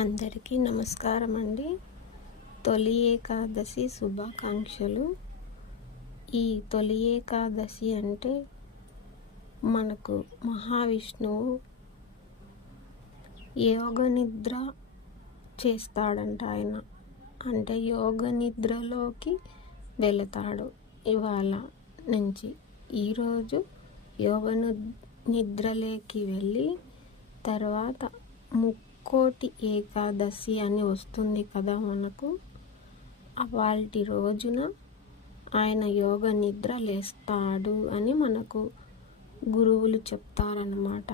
అందరికీ నమస్కారం అండి. తొలి ఏకాదశి శుభాకాంక్షలు. ఈ తొలి ఏకాదశి అంటే మనకు మహావిష్ణువు యోగ నిద్ర చేస్తాడంట. ఆయన అంటే యోగ నిద్రలోకి వెళతాడు. ఇవాళ నుంచి ఈరోజు యోగ నిద్రలోకి వెళ్ళి తర్వాత ముక్కోటి ఏకాదశి అని వస్తుంది కదా మనకు. అవాల్టి రోజున ఆయన యోగ నిద్ర లేస్తాడు అని మనకు గురువులు చెప్తారన్నమాట.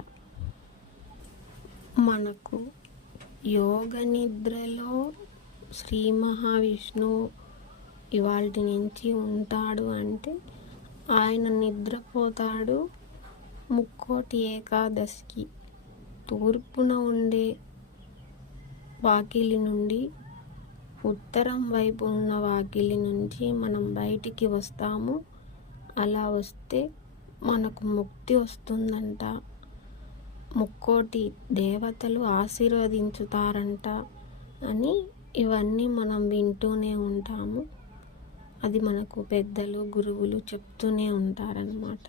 మనకు యోగ నిద్రలో శ్రీ మహావిష్ణువు ఇవాల్టి నుంచి ఉంటాడు అంటే ఆయన నిద్రపోతాడు. ముక్కోటి ఏకాదశికి తూర్పున ఉండే వాకిలి నుండి ఉత్తరం వైపు ఉన్న వాకిలి నుంచి మనం బయటికి వస్తాము. అలా వస్తే మనకు ముక్తి వస్తుందంట. ముక్కోటి దేవతలు ఆశీర్వదించుతారంట అని ఇవన్నీ మనం వింటూనే ఉంటాము. అది మనకు పెద్దలు గురువులు చెప్తూనే ఉంటారన్నమాట.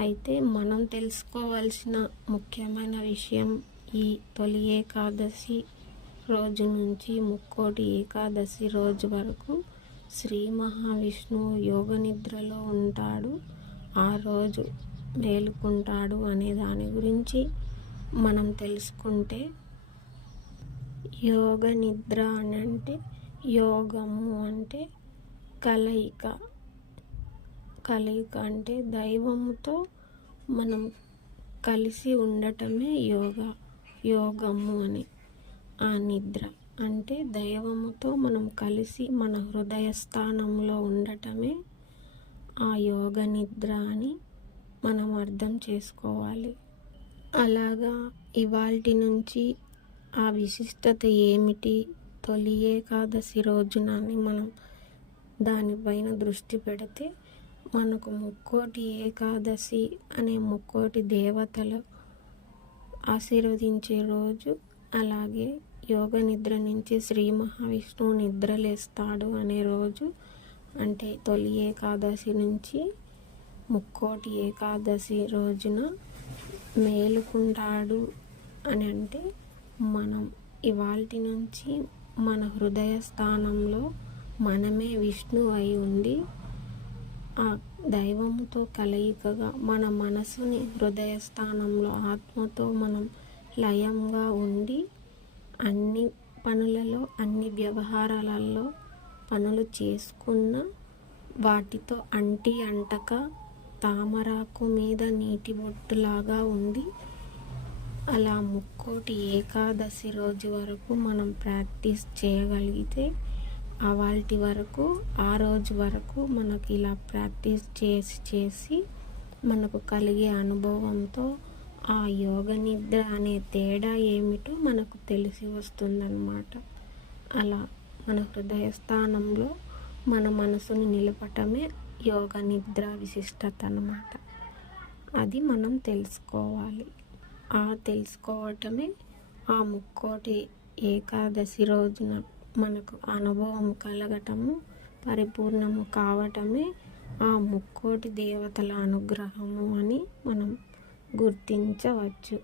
అయితే మనం తెలుసుకోవాల్సిన ముఖ్యమైన విషయం, ఈ తొలి ఏకాదశి రోజు నుంచి ముక్కోటి ఏకాదశి రోజు వరకు శ్రీ మహావిష్ణువు యోగ నిద్రలో ఉంటాడు. ఆ రోజు మేలుకుంటాడు అనే దాని గురించి మనం తెలుసుకుంటే, యోగ నిద్ర అని అంటే యోగము అంటే కలయిక అంటే దైవముతో మనం కలిసి ఉండటమే యోగము అని. ఆ నిద్ర అంటే దైవముతో మనం కలిసి మన హృదయ స్థానంలో ఉండటమే ఆ యోగ నిద్ర అని మనం అర్థం చేసుకోవాలి. అలాగా ఇవాల్టి నుంచి ఆ విశిష్టత ఏమిటి, తొలి ఏకాదశి రోజున అని మనం దానిపైన దృష్టి పెడితే మనకు ముక్కోటి ఏకాదశి అనే ముక్కోటి దేవతలు ఆశీర్వదించే రోజు. అలాగే యోగ నిద్ర నుంచి శ్రీ మహావిష్ణువు నిద్రలేస్తాడు అనే రోజు. అంటే తొలి ఏకాదశి నుంచి ముక్కోటి ఏకాదశి రోజున మేలుకుంటాడు అని అంటే మనం ఇవాల్టి నుంచి మన హృదయ స్థానంలో మనమే విష్ణువు అయి ఉండి ఆ దైవముతో కలయికగా మన మనసుని హృదయ స్థానంలో ఆత్మతో మనం లయంగా ఉండి అన్ని పనులలో అన్ని వ్యవహారాలలో పనులు చేసుకున్న వాటితో అంటక తామరాకు మీద నీటి బొట్టులాగా ఉండి అలా ముక్కోటి ఏకాదశి రోజు వరకు మనం ప్రాక్టీస్ చేయగలిగితే అవాల్టి వరకు ఆ రోజు వరకు మనకి ఇలా ప్రాక్టీస్ చేసి మనకు కలిగే అనుభవంతో ఆ యోగ నిద్ర అనే తేడా ఏమిటో మనకు తెలిసి వస్తుందన్నమాట. అలా మన హృదయ స్థానంలో మన మనసుని నిలపటమే యోగ నిద్ర విశిష్టత అన్నమాట. అది మనం తెలుసుకోవాలి. ఆ తెలుసుకోవటమే ఆ ముక్కోటి ఏకాదశి రోజున మనకు అనుభవం కలగటము, పరిపూర్ణము కావటమే ఆ ముక్కోటి దేవతల అనుగ్రహము అని మనం గుర్తించవచ్చు.